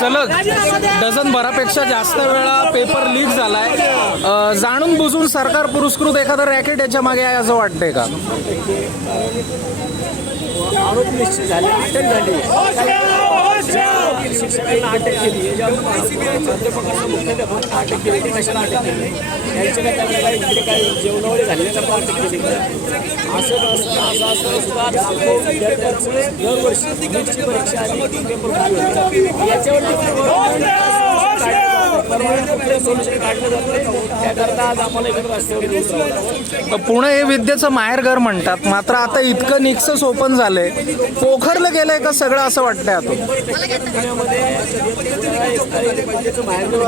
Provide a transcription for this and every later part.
सलग डझन भरापेक्षा जास्त वेळा पेपर लीक झालाय। जाणून बुजून सरकार पुरस्कृत एखादं रॅकेट याच्या मागे आहे असं वाटतंय का? आरोप निश्चित झाले, अटक झाली, शिक्षकांना अटक केली, प्राध्यापकांना मुख्याध्यापकांना अटक केली, ते कशाला अटक केली? यांच्या काय त्यांना काही इकडे काही जेवणावळी घालण्याकरता अटक केली का? असं सुद्धा विद्यार्थ्यांचं दरवर्षी नीटची परीक्षा आणि पेपर याच्यावरती सोल्युशन काढलं जातं। त्याकरता आज आम्हाला इकडे रस्त्यावर पुणे हे विद्येचं माहेरघर म्हणतात, मात्र आता इतकं निक्सस ओपन झालंय, पोखरलं गेलंय का सगळं असं वाटतंय आता? पुण्यामध्ये विद्येचं माहेरघर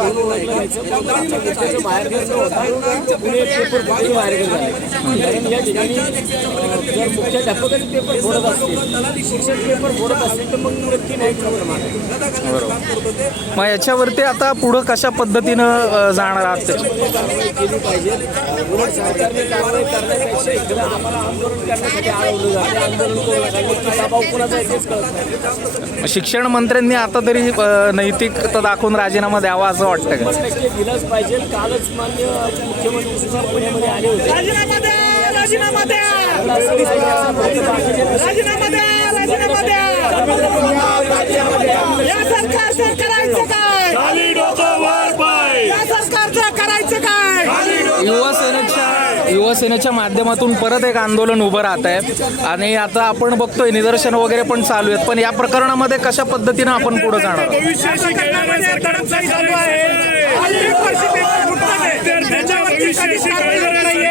माहेरघर न होता पुणे पेपर माहेरघर झाले। कारण या ठिकाणी जर मुख्याध्यापकाचे पेपर फोडत असतील, शिक्षक पेपर फोडत असतील तर मग नक्की नाही प्रमाण। मग याच्यावरती आता पुढं कशा पद्धतीनं जाणार आहात? केली पाहिजे। उलट सरकारने कारवाई करण्यापेक्षा इकडे आम्हाला आंदोलन करण्यासाठी आळवलं जाते। आंदोलन करून दबाव कुणाचा आहे तेच कळत नाही। शिक्षण मंत्र्यांनी आता तरी नैतिकता दाखवून राजीनामा द्यावा असं वाटतं का? 100% दिलंच पाहिजे। कालच माननीय मुख्यमंत्री सुद्धा पुण्यामध्ये आले होते। राजीनामा द्या, राजीनामा द्या, राजीनामा द्या, राजीनामा द्या। या सरकारचं करायचं काय? खाली डोकं वर पाय। या सरकारचं करायचं काय? युवा सेनेच्या माध्यमातून परत एक आंदोलन उभं राहत आहे आणि आता आपण बघतोय निदर्शन वगैरे पण चालू आहेत, पण या प्रकरणामध्ये कशा पद्धतीनं आपण पुढे जाणार? भविष्याशी करण्यामध्ये दडपशाही चालू आहे। अनेक वर्षी पेपर फुटतात, त्याच्यावरती कधी कारवाई होत नाहीये।